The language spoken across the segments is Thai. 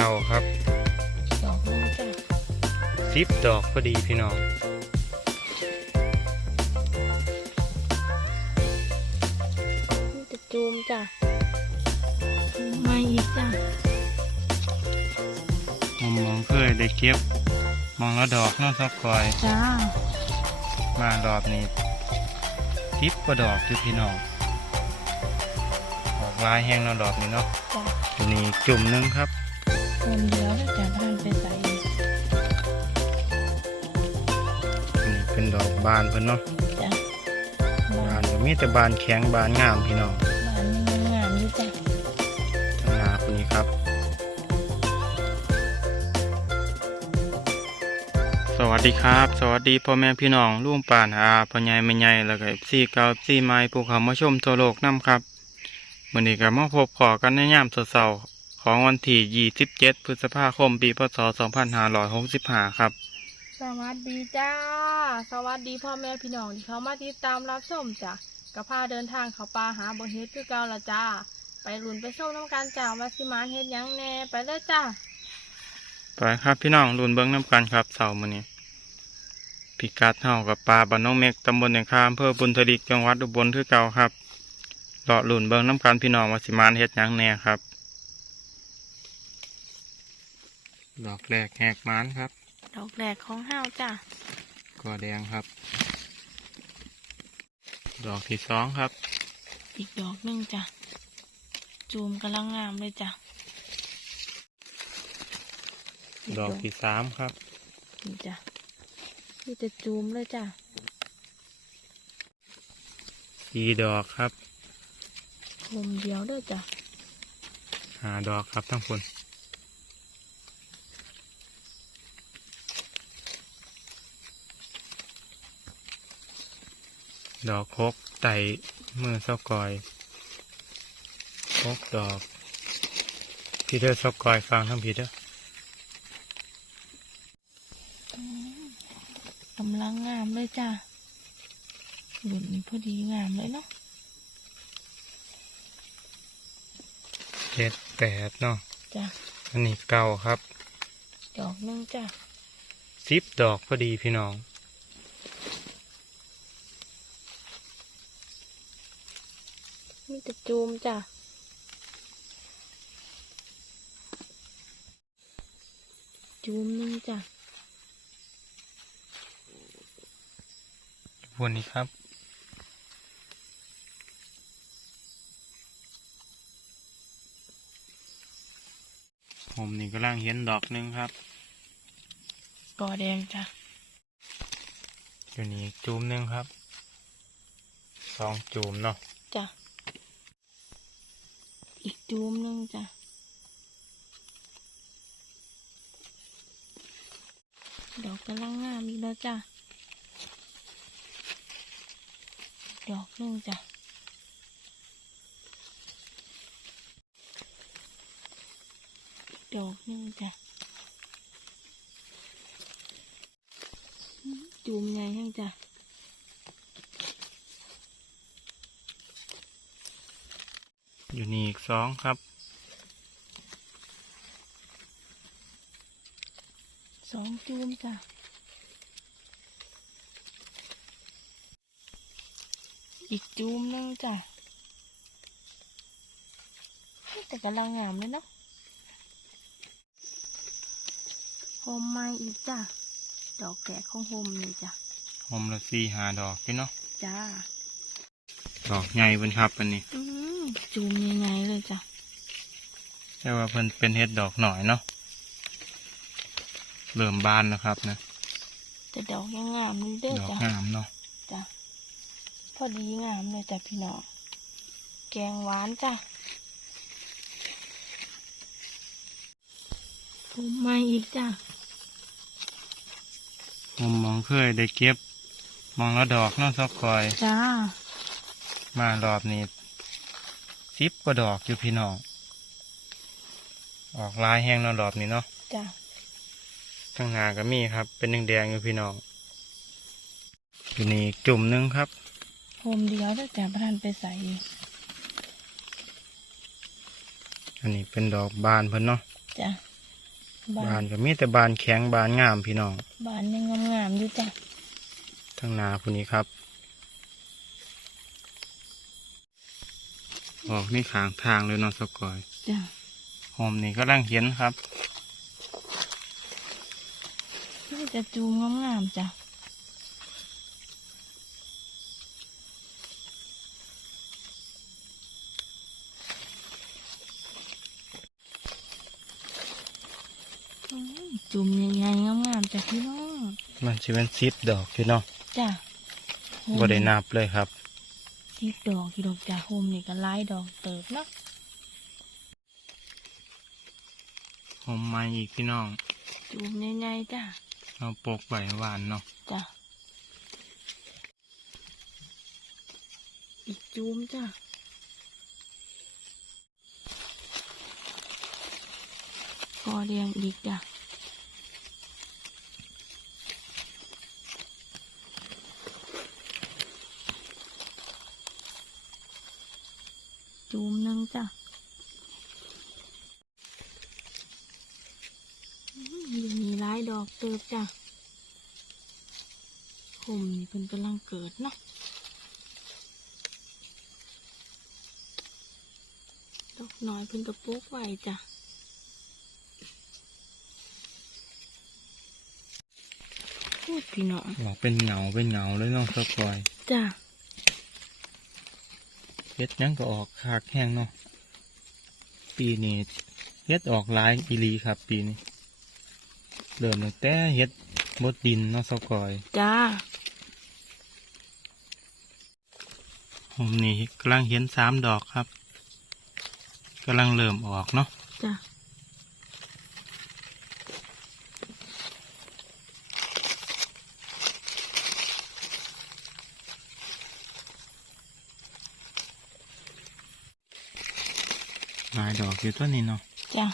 เก่าครับดอกนึงจ้ะสิบดอกพอดีพี่น้องนี่จะจูมจ้ะไม่อีกจ้ะมองมองเคยได้เก็บ มองแล้วดอกเน้องซอกคอย จ้า มารอบนี้สิบกว่าดอกอยู่พี่น้องออกลายแห้งเนาะดอกนี้เนาะจ้ะตัวนี้จุ่มหนึงครับ เป็นดอกบานเพิ่นเนาะจ้ะบาบ้านนก็มีแต่บานแข็งบานงามพี่น้องบ้านยังงามอยู่จ้ะข้างหน้าคนนี้ครับ สวัสดีครับ สวัสดีพ่อแม่พี่น้องลุงป่านอาพ่อใหญ่แม่ใหญ่แล้วก็ซี่เก่าซี่ไม้ผู้เขามาชมทั่วโลกนํครับวันนี้ก็มาพบขอกันในยามเสาร์ๆของวันที่ 27 พฤษภาคม ปี พศ 2565 ครับ สวัสดีจ้า สวัสดีพ่อแม่พี่น้องที่เขามาติดตามรับชมจ้ะก็พาเดินทางเขาป่าหาบ่เฮ็ดคือเก่าละจ้า ไปลุ้นไปชมน้ำกันจ้าว่าสิมานเฮ็ดหยังแน่ไปเลยจ้าไปครับพี่น้องรุนเบิ้งน้ำกันครับเสาร์มื้อนี้พิกัดเฮากับปลาบ้านน้องเม็กตำบลแหนงคามอำเภอบุญทลิกจังหวัดอุบลคือเก่าครับเลาะลุ่นเบิ้งน้ำกันพี่น้องว่าสิมานเฮ็ดหยังแหน่ครับดอกแรกแหกมานครับ ดอกแรกของเฮาจ้ะกอแดงครับ ดอกที่สองครับ อีกดอกหนึงจ้ะ จูมกำลังงามเลยจ้ะ ดอกที่สามครับ นี่จ้ะนี่จะจูมเลยจ้ะสี่ดอกครับคมเดียวเด้อจ้ะหาดอกครับทั้งคน ดอกคกไต่มือเสากอยคกดอก พี่เธอเสากอยฟังทั้งพี่เธอกำลังงามเลยจ้ะหลุนพอดีงามเลยเนาะเจ็ดแปดเนาะจ้ะอันนี้เก้าครับ ดอกหนึงจ้ะสิบดอกพอดีพี่น้อง นี่ จะจูมจ้ะจูมหนึงจ้ะวันนี้ครับผมนี่กำลังเห็นดอกหนึงครับกอแดงจ้ะอยู่นี่จูมหนึ่งครับ สองจูมเนาะจ้ะอีก จูมหนึงจ้ะดอกกำลังงามอีกแล้วจ้ะ ดอกหนึงจ้ะ ดอกหนึงจ้ะ จูมใหญ่ยังจ้ะ อยู่นี่อีกสองครับสองจูมจ้ะอีกจูมหนึงจ้ะแต่กำลังงามเลยเนาะโฮมไม้อีกจ้ะดอกแกะของโฮมนี่จ้ะผมละสี่หาดอกพี่เนาะจ้าดอกใหญ่เป็นครับอันนี้อืม จูมยังไงเลยจ้ะแต่ว่าเพิ่นเป็นเห็ดดอกหน่อยเนาะเริ่มบานแล้วครับนะแต่ดอกยังงามเลยเด้อดอกจ้ะงามเนาะจ้ะพอดีงามเลยจ้ะพี่น้องแกงหวานจ้ะโฮมไม้อีกจ้ะผมมองเคยได้เก็บ มองแล้วดอกเนาะซอกคอย จ้ามารอบนี้ สิบกว่าดอกอยู่พี่น้อง ออกลายแห้งเนาะรอบนี้เนาะจ้ะข้างหน้าก็มีครับ เป็นแดงๆอยู่พี่น้องอยู่นี่อีกจุ่มหนึงครับโฮมเดียวแล้วจ้ะพรันไปใส่อันนี้เป็นดอกบานเพิ่นเนาะจ้ะบาบานนก็มีแต่บานแข็งบานงามพี่น้อง บานยังงามๆอยู่จ้ะทั้งหนาผู้นี้ครับ ออกนี่ขางทางเลยเนาะสกอยจ้ะหอมนี่ก็ร่างเห็นครับนี่จะจูมงามๆจ้ะอืมจุ่มใหญ่ๆงามๆจ้ะพี่น้องมันจะเป็นซิปดอกพี่น้องจ้ะบ่ได้นับเลยครับ สิบดอกกี่ดอกจ้ะโฮมนี่ก็หลายดอกเติบเนาะหอมไม้อีกพี่น้องจุ่มใหญ่ๆจ้ะเอาปกใบหวานเนาะจ้ะอีกจุ่มจ้ะกอเรียงอีกจ้ะจุ่มหนึ่งจ้ะอืมอยู่มีหลาย ดอกเติบจ้ะผมนี่เพิ่นกำลังเกิดเนาะดอกน้อยเพิ่นกระปุกไว้จ้ะพูดพี่น้องบอกเป็นเหงาเป็นเหงาเลยเน้องสกอยจ้ะเฮ็ดหยังก็ออกคากแห้งเนาะปีนี้เฮ็ดออกหลายอีหลีครับ ปีนี้ เริ่มตั้งแต่เฮ็ดบดดินเนาะสกอยจ้าผมนี่กำลังเห็นสามดอกครับกำลังเริ่มออกเนาะจ้ะหลายดอกอยู่ตัวนี้เนาะจ้ะ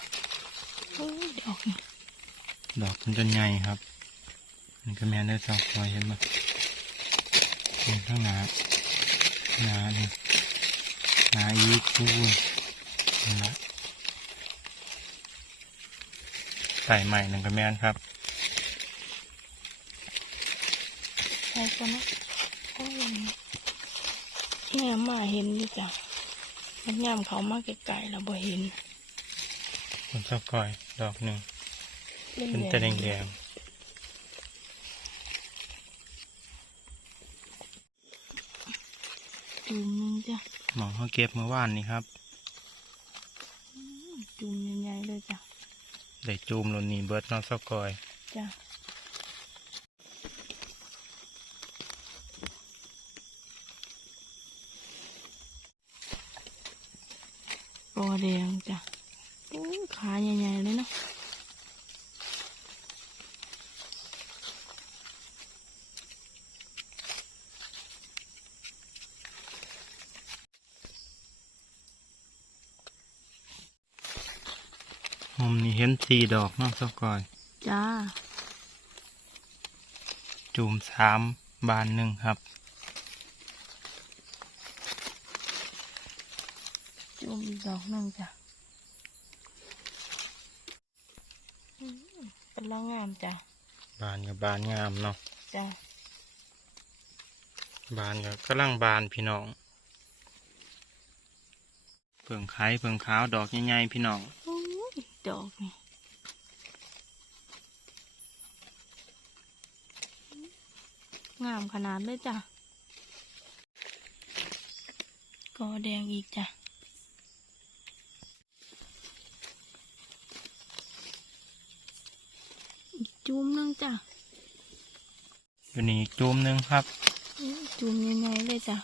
โอ้ยดอกนี่ ดอกมันจะใหญ่ครับนี่ก็แม่นได้สองคอยเห็นไหมนี่ข้างหน้าหน้านี่หน้าอีกพูนนี่ละใส่ใหม่หนึ่งก็แม่นครับใช่คนนะโอ้ยแม่มาเห็นอยู่จ้ะมันย่ำเขามาไกลๆแล้วบ่เห็นคนชอบกอยดอกหนึ่งล่ เป็นๆแต่แดงจุ่มหนึงจ้ะๆหมองเขาเก็บเมื่อวานนี้ครับ จุ่มใหญ่ๆเลยจ้ะได้จูมหล่นนี่เบิร์ดเนอกซอกกอยจ้ะปอแดงจ้ะโอ้ยขาใหญ่ๆเลยเนาะ ผมนี่เห็นสี่ดอกเนอกซอกกอย จ้าจูมสามบานหนึ่งครับ จุ่มอีกดอกหนึงจ้ะอืมเป็นละงามจ้ะ บานกับบานงามเนาะ จ้ะ บานกับกำลังบานพี่น้อง เพิ่งไข่เพิ่งขาวดอกใหญ่ๆพี่น้องโอ้ย ดอกนี่งามขนาดเลยจ้ะกอแดงอีกจ้ะอีกจุ่มหนึงจ้ะอยู่นี่อีกจูมหนึ่งครับอื้อจุ่มยังไงเลยจ้ะ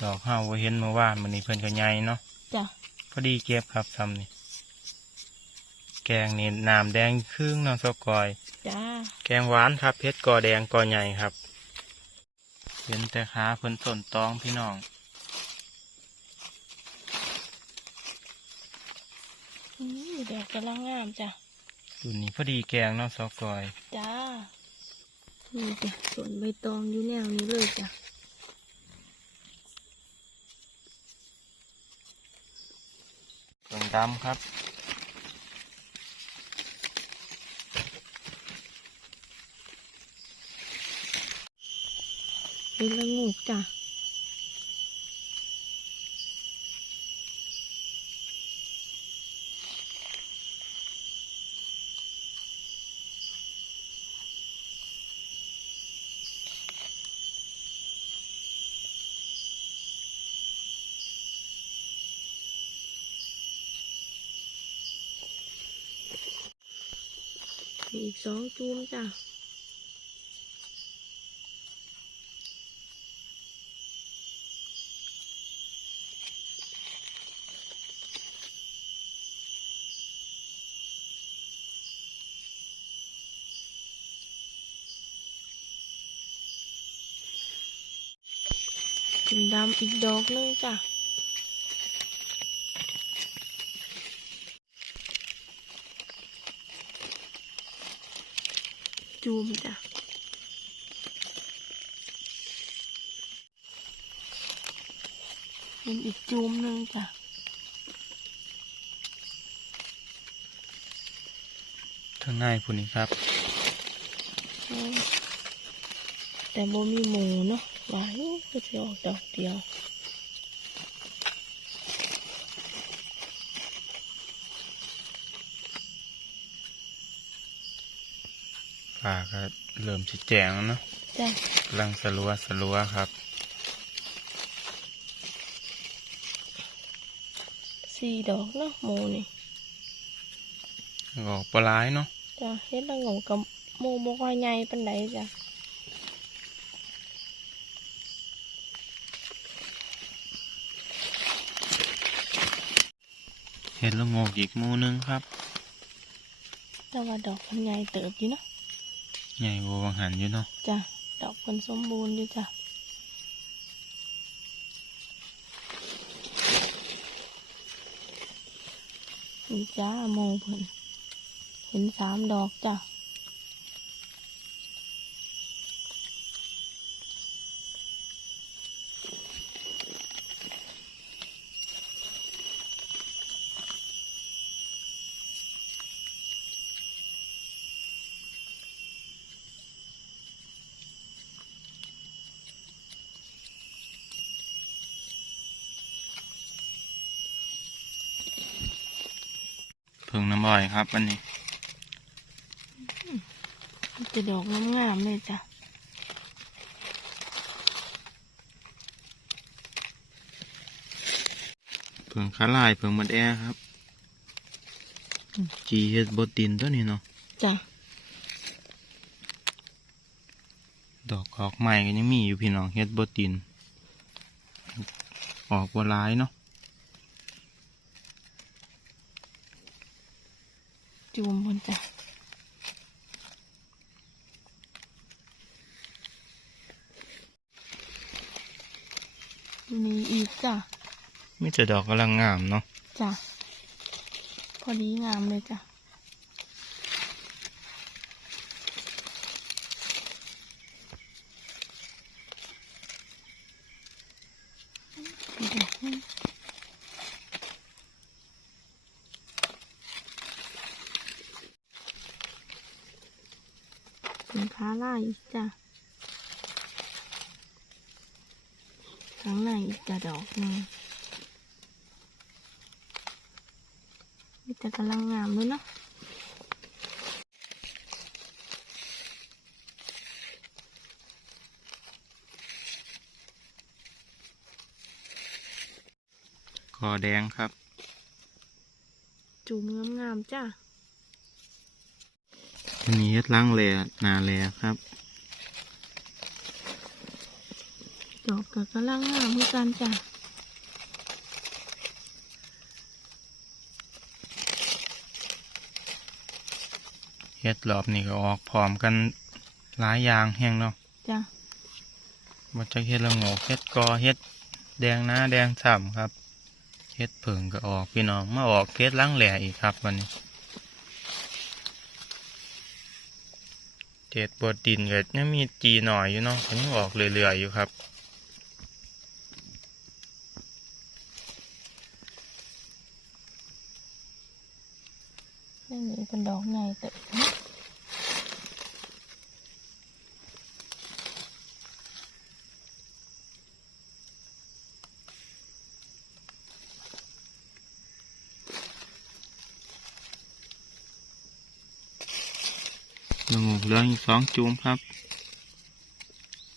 ดอกห้าวบ่เห็นเมื่อวานมันนี้เพิ่นก็ใหญ่เนาะจ้ะ พอดีเก็บครับทำนี่แกงนี่น้ำแดงครึ่งเนาะซอกกอย จ้า แกงหวานครับเพชรกอแดงกอใหญ่ครับเห็นแต่ขาเพิ่นต้นตองพี่น้องอือดอกกำลังงามจ้ะรุ่นนี้พอดีแกงเนาะซอกกอย จ้า นี่จ้ะสวนใบตองอยู่แนวนี้เลยจ้ะ ดำครับ เป็นละงูกจ้ะ ถึงดำอีกดอกหนึงจ้ะจูมจ้ะเป็นอีกจูมหนึงจ้ะทางในพุ่นนี้ครับอืมแต่บ่มีหมูเนาะ หลายอยู่ก็จะออกดอกเดียวป่าก็เริ่มสิแจงแล้วเนาะจ้ะกำลังสลัวสลัวครับ สี่ดอกเนาะหมูนี่ออกปลาร้ายเนาะจ้ะเฮ็ดละโงงกับหมูบ่ค่อยใหญ่ปานใดจ้ะ เห็ดละโงกอีกหมูหนึงครับ แต่ว่าดอกมันใหญ่เติบอยู่เนาะใหญ่กว่าวังหันอยู่เนาะจ้ะดอกมันสมบูรณ์อยู่จ้ะนี่จ้าโมเพิ่นเห็นสามดอกจ้ะ เพิ่งน้ำอ้อยครับ อันนี้มันจะดอกงามๆเลยจ้ะเพิ่งขาลายเพิ่งมันแอครับ จีเฮ็ดบดดินตัวนี้เนาะจ้ะดอกออกใหม่ก็ยังมีอยู่พี่น้องเฮ็ดบดดิน ออกบัวลายเนาะ จูมบนจ้ะมีอีกจ้ะมีแต่ดอกกำลังงามเนาะจ้ะพอดีงามเลยจ้ะ อีกดอกหนึ่ง เป็นขาลายอีกจ้ะข้างในอีกจะดอกหนึ่งมีแต่กำลังงามเลยเนาะคอแดงครับ จูมงามๆจ้า อันนี้เฮ็ดล้างแลนาแลครับดอกกับกำลังงามเหมือนกันจ้าเฮ็ดรอบนี้ก็ออกพร้อมกันหลายอย่างแห้งเนาะจ้าบ่จักเฮ็ดละโงกเฮ็ดกอเฮ็ดแดงหน้าแดงฉ่ำครับเฮ็ดเผิงก็ออกพี่น้องมาออกเฮ็ดล้างแหล่อีกครับวันนี้ เจ็ดบดดินเก็ยังมีจีหน่อยอยู่เนาะก็ยังออกเรื่อยๆอยู่ครับนี่นี่เป็นดอกใหญ่แต่เนาะ ละโงกเหลืองอีก สองจูมครับ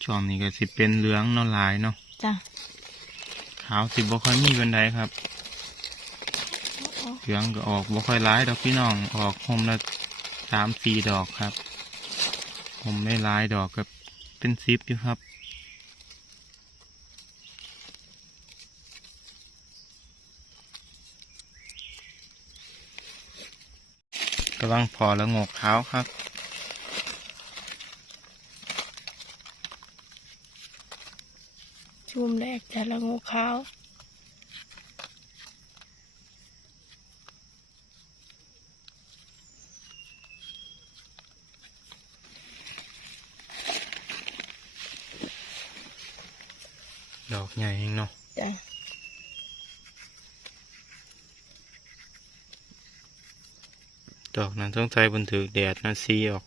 ช่วงนี้ก็สิเป็นเหลืองเนาะหลายเนาะจ้ะขาวสิบ่ค่อยมีบันไดครับ เหลืองก็ออกบ่ค่อยร้ายดอกพี่น้องออกหมละสามสี่ดอกครับผมไม่ร้ายดอกกับเป็นซิปอยู่ครับกำลังพอแล้วงกขาวครับ ชุมแรกจะละงูขาวดอกใหญ่เองเนาะจ้ะดอกนั้นต้องใช้บนถือแดดนะซีออก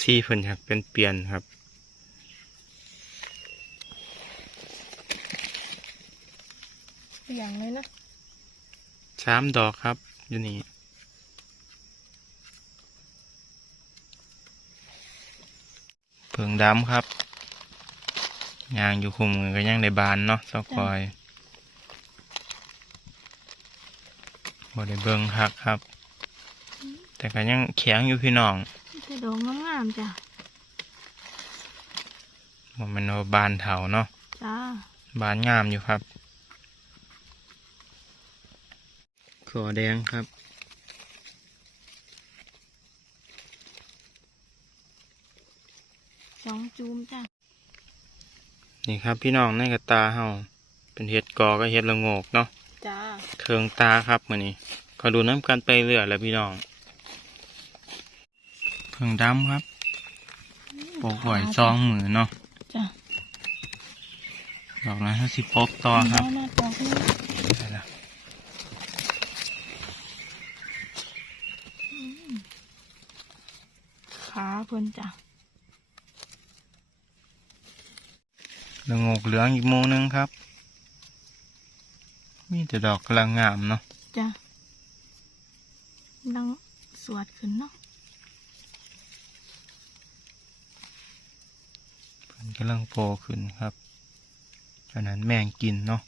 ซีเพิ่นอยากเป็นเปลี่ยนครับ อย่างเลยนะ สามดอกครับ อยู่นี่เพิงดำครับยางอยู่คุมอก็ยังในบานเนาะเจ้าคอยบ่ได้เบิ่งคักครับ แต่ก็ยังแข็งอยู่พี่น้องจะดอกงามๆจ้ะบ่แมันว่าบานเถาเนาะจ้าบานงามอยู่ครับข อแดงครับ สองจูมจ้ะ นี่ครับพี่น้องในกระตาเฮาเป็นเห็ดกอก็เห็ดละโงกเนาะจ้าเคืองตาครับมือนี้ขอดูน้ำกันไปเรื่อยแหล้วพี่น้องเคืองดำครับปกไหวซองมือเนาะจ้ะดอกนั้นห้าสิบปกต่อครับ เอามาดอกนี้ ได้ละ ขาเพิ่นจ้ะละโงกเหลืองอีกโมนึงครับ มีแต่ดอกกำลังงามเนาะจ้ะกำลังสวดขึ้นเนาะเพิ่นกำลังโผล่ขึ้นครับอันนั้นแมงกินเนาะ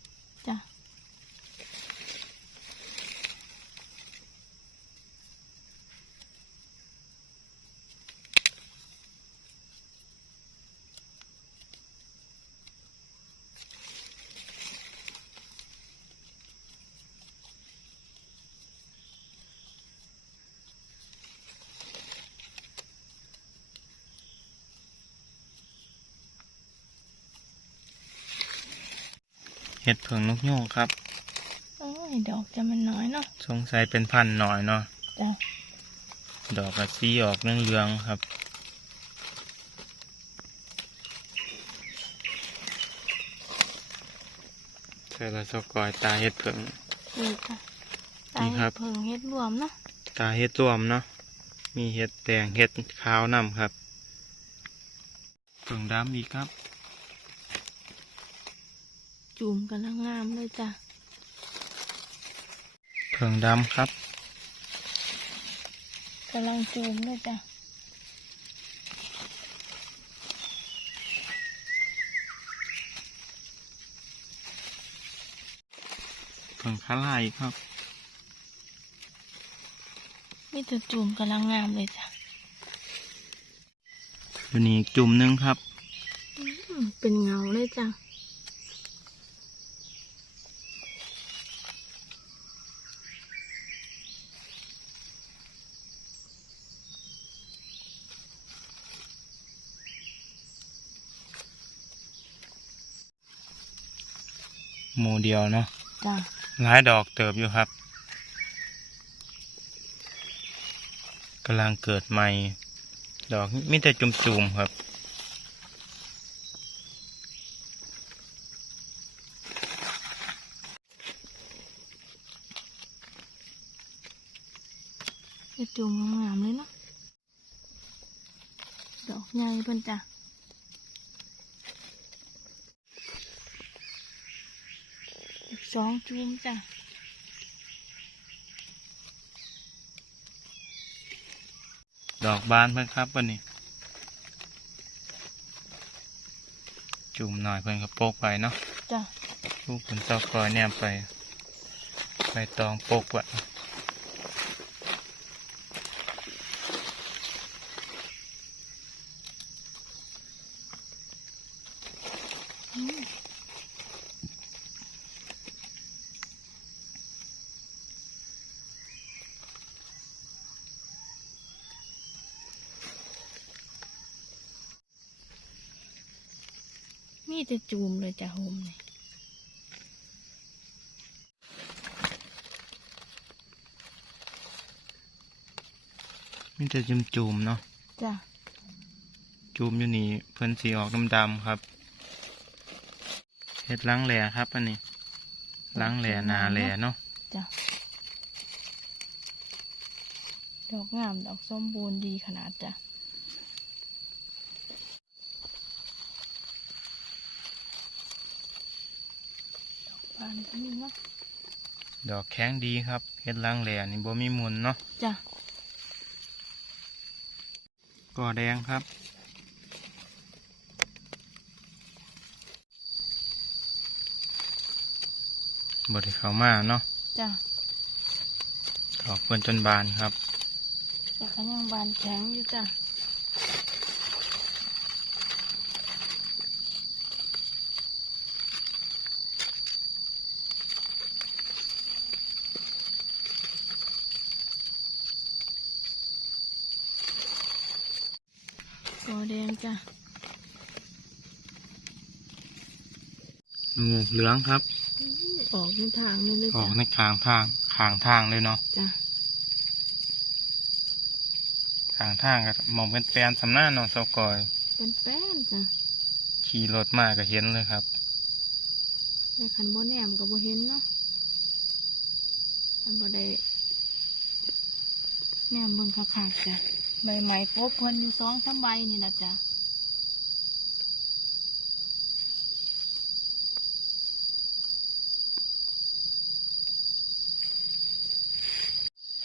ห็ดเผืองนกโยงครับโอ้ยดอกจะมันน้อยเนาะสงสัยเป็นพันธุ์หน่อยเนาะจ้ะดอกกระสีออกเรืองๆครับใส่ละสกอยตาเห็ดเผิง นี่จ้ะนี่ตาครัเห็บ ดเพิงเห็ดรวมเนาะตาเห็ดรวมเนาะ มีเห็ดแดงเห็ดขาวนำครับเผิงดำอีกครับ จูมกำลังงามเลยจ้ะเผิงดำครับกำลังจูมเลยจ้ะเผิงคาลายอีกครับมีแต่จูมกำลังงามเลยจ้ะตัวนี้อีกจุ่มหนึงครับอืมเป็นเงาเลยจ้ะ มูเดียวเนาะจ้ะหลายดอกเติบอยู่ครับกำลังเกิดใหม่ ดอกมีแต่จุ่มๆครับมีจูมงามๆเลยเนาะดอกใหญ่เพิ่นจ้ะ อีกสองจูมจ้ะกดอกบานเพิ่นครับวันนี้ จุ่มหน่อยเพิ่นก็โปกไปเนาะจ้ะลูกผลเจ้ากอยเนี่ยไป ไปตองโปกไว้ อืม มีแต่จูมเลยจ้ะโฮมนี่มีแต่จุ่มจุ่มๆเนาะจ้ะจุ่มอยู่นี่เพิ่นสีออกดำๆครับเฮ็ดล้างแหล่ครับอันนี้ล้างแหล่หนาแหล่เนาะจ้ะดอกงามดอกส้มบูรณ์ดีขนาดจ้ะ อกบานก็มีเนาะดอกแข็งดีครับเฮ็ดล้างแหล่นี่บ่มีมุนเนาะจ้ะก่อแดงครับ บดเข้ามาเนาะจ้ะดอกเพิ่นจนบานครับแต่ก็ยังบานแข็งอยู่จ้ะ กอแดงจ้ะ งู เหลืองครับอื้อออกในทางนี้เลยออจ้ะกในคางทางขางทางเลยเนาะจ้ะขางทางก็มองเป็นแปลนสำนาเนาะเสากอย เป็นแป้นจ้ะขี่รถมาก็เห็นเลยครับแต่ขันบ่แหนมกับบ่เห็นเนาะอันบ่ได้แหนมเบิ่งคักๆจ้ะใบไม้ปบเพิ่นอยู่สองสามใบนี่นะจ้ะ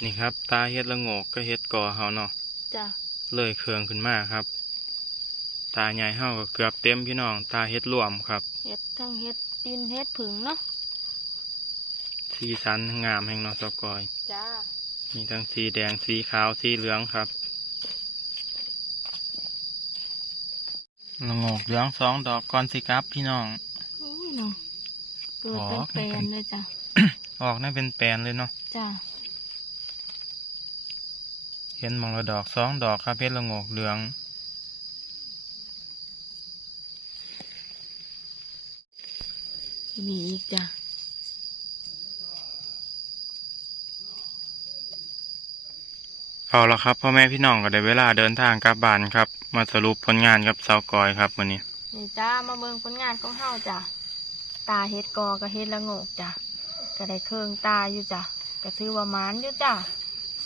นี่ครับ ตาเฮ็ดละโงกก็เฮ็ดก่อเฮาเนาะจ้ะเลยเครื่องขึ้นมาครับ ตาใหญ่เฮาก็เกือบเต็มพี่น้อง ตาเฮ็ดรวมครับเฮ็ดทั้งเฮ็ดดินเฮ็ดผึ่งเนาะสีสันงามแห่งเนาะเสากอยจ้ามีทั้งสีแดงสีขาวสีเหลืองครับละโงกเหลืองสองดอกก่อนสิครับพี่น้องอุ้ยเนาะเกิดอ๋อเป็นแปลนเลยจ้ะออกนั่นเป็นแปลนเลยเนาะจ้าเห็นหมองละดอกสองดอกครับเพชรละโงกเหลืองมีอีกจ้ะเอาละครับพ่อแม่พี่น้องก็ได้เวลาเดินทางกลับบ้านครับ มาสรุปผลงานกับสาวกอยครับวันนี้นี่จ้ามาเบิ่งผลงานของเฮาจ้ะตาเฮ็ดกอกับเฮ็ดละโงกจ้ะก็ได้เครื่องตาอยู่จ้ะก็ถือว่าหมานอยู่จ้ะ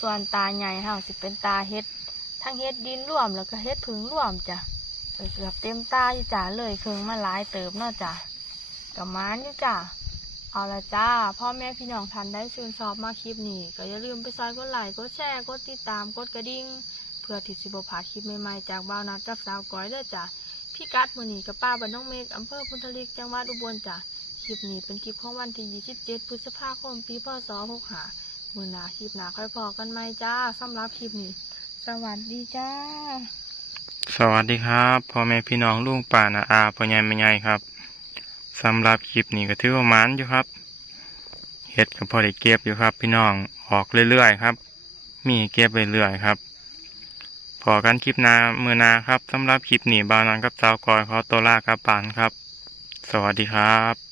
ส่วนตาใหญ่เฮาสิเป็นตาเฮ็ด ทั้งเฮ็ดดินร่วมแล้วก็เฮ็ดผึ่งร่วมจ้ะเกือบเต็มตาอยู่จ้ะเลยเครื่องมาหลายเติบเนาะจ้ะกับมานอยู่จ้ะเอาละจ้า พ่อแม่พี่น้องท่านได้ชื่นชอบมาคลิปนี้ ก็อย่าลืมไปซอยกดไลค์กดแชร์กดติดตามกดกระดิ่งเพื่อที่สิบ่พลาคลิปใหม่ๆจากบ่าวนัดกับสาวก้อยเด้อจ้ะพี่กัดมือนีกับป้าบ้านน้องเมฆอำเภอพุนทลิกจังหวัดอุบลจ้ะคลิปนี้เป็นคลิปของวันที่27พฤษภาคมปีพศ 65 มือหนาคลิปหนาค่อยพอกันไหมจ้าสำหรับคลิปนี้ สวัสดีจ้า สวัสดีครับพ่อแม่พี่น้องลุงป่านาอาพ่อใหญ่แม่ใหญ่ครับสำหรับคลิปนี้ก็ถือว่ามันอยู่ครับเห็ดก็พอได้เก็บอยู่ครับ พี่น้องออกเรื่อยๆครับ มีเก็บเรื่อยๆครับพอกันคลิปหนามือหนาครับสำหรับคลิปนี้บาวนันกับสาวกอยขอตัวลากับบ้านครับ สวัสดีครับ